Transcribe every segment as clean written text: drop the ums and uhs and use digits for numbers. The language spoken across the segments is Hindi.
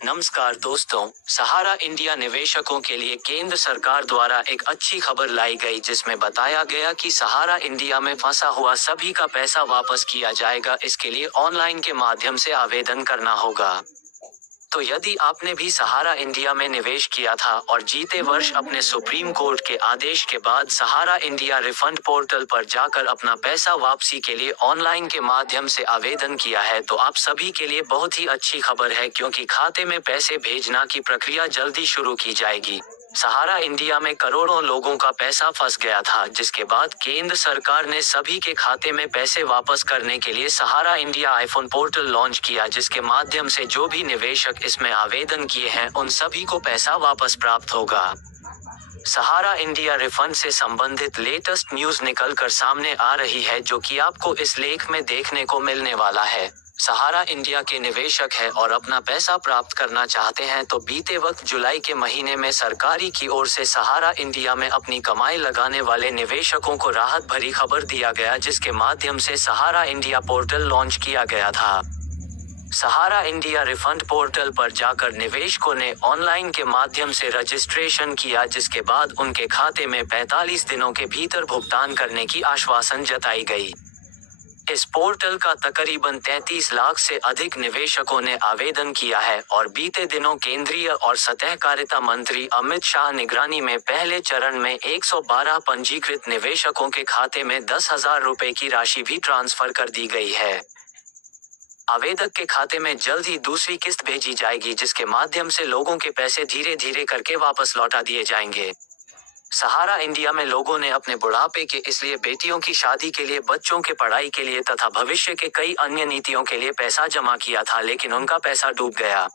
नमस्कार दोस्तों, सहारा इंडिया निवेशकों के लिए केंद्र सरकार द्वारा एक अच्छी खबर लाई गई जिसमें बताया गया कि सहारा इंडिया में फंसा हुआ सभी का पैसा वापस किया जाएगा। इसके लिए ऑनलाइन के माध्यम से आवेदन करना होगा। तो यदि आपने भी सहारा इंडिया में निवेश किया था और जीते वर्ष अपने सुप्रीम कोर्ट के आदेश के बाद सहारा इंडिया रिफंड पोर्टल पर जाकर अपना पैसा वापसी के लिए ऑनलाइन के माध्यम से आवेदन किया है, तो आप सभी के लिए बहुत ही अच्छी खबर है, क्योंकि खाते में पैसे भेजना की प्रक्रिया जल्दी शुरू की जाएगी। सहारा इंडिया में करोड़ों लोगों का पैसा फंस गया था, जिसके बाद केंद्र सरकार ने सभी के खाते में पैसे वापस करने के लिए सहारा इंडिया आईफोन पोर्टल लॉन्च किया, जिसके माध्यम से जो भी निवेशक इसमें आवेदन किए हैं उन सभी को पैसा वापस प्राप्त होगा। सहारा इंडिया रिफंड से संबंधित लेटेस्ट न्यूज निकलकर सामने आ रही है, जो कि आपको इस लेख में देखने को मिलने वाला है। सहारा इंडिया के निवेशक हैं और अपना पैसा प्राप्त करना चाहते हैं, तो बीते वक्त जुलाई के महीने में सरकारी की ओर से सहारा इंडिया में अपनी कमाई लगाने वाले निवेशकों को राहत भरी खबर दिया गया, जिसके माध्यम से सहारा इंडिया पोर्टल लॉन्च किया गया था। सहारा इंडिया रिफंड पोर्टल पर जाकर निवेशकों ने ऑनलाइन के माध्यम से रजिस्ट्रेशन किया, जिसके बाद उनके खाते में 45 दिनों के भीतर भुगतान करने की आश्वासन जताई गई। इस पोर्टल का तकरीबन 33 लाख से अधिक निवेशकों ने आवेदन किया है और बीते दिनों केंद्रीय और सहकारिता मंत्री अमित शाह निगरानी में पहले चरण में 112 पंजीकृत निवेशकों के खाते में 10,000 रुपए की राशि भी ट्रांसफर कर दी गई है। आवेदक के खाते में जल्द ही दूसरी किस्त भेजी जाएगी, जिसके माध्यम से लोगों के पैसे धीरे धीरे करके वापस लौटा दिए जाएंगे। सहारा इंडिया में लोगों ने अपने बुढ़ापे के इसलिए, बेटियों की शादी के लिए, बच्चों के पढ़ाई के लिए तथा भविष्य के कई अन्य नीतियों के लिए पैसा जमा किया था, लेकिन उनका पैसा डूब गया।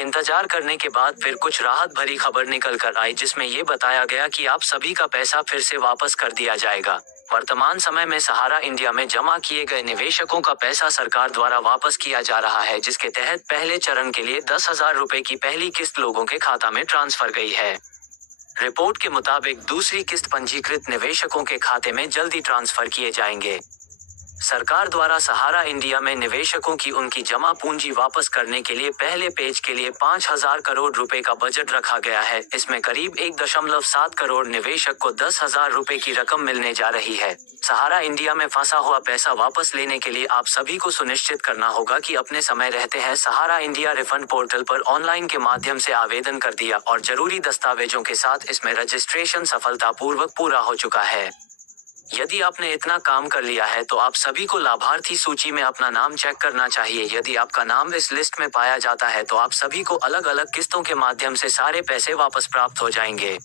इंतजार करने के बाद फिर कुछ राहत भरी खबर निकल कर आई, जिसमें ये बताया गया कि आप सभी का पैसा फिर से वापस कर दिया जाएगा। वर्तमान समय में सहारा इंडिया में जमा किए गए निवेशकों का पैसा सरकार द्वारा वापस किया जा रहा है, जिसके तहत पहले चरण के लिए 10,000 रुपए की पहली किस्त लोगों के खाता में ट्रांसफर गई है। रिपोर्ट के मुताबिक दूसरी किस्त पंजीकृत निवेशकों के खाते में जल्दी ट्रांसफर किए जाएंगे। सरकार द्वारा सहारा इंडिया में निवेशकों की उनकी जमा पूंजी वापस करने के लिए पहले पेज के लिए 5,000 करोड़ रुपए का बजट रखा गया है। इसमें करीब 1.7 करोड़ निवेशक को 10,000 रुपए की रकम मिलने जा रही है। सहारा इंडिया में फंसा हुआ पैसा वापस लेने के लिए आप सभी को सुनिश्चित करना होगा कि अपने समय रहते हैं सहारा इंडिया रिफंड पोर्टल पर ऑनलाइन के माध्यम से आवेदन कर दिया और जरूरी दस्तावेजों के साथ इसमें रजिस्ट्रेशन सफलतापूर्वक पूरा हो चुका है। यदि आपने इतना काम कर लिया है तो आप सभी को लाभार्थी सूची में अपना नाम चेक करना चाहिए। यदि आपका नाम इस लिस्ट में पाया जाता है तो आप सभी को अलग अलग किस्तों के माध्यम से सारे पैसे वापस प्राप्त हो जाएंगे।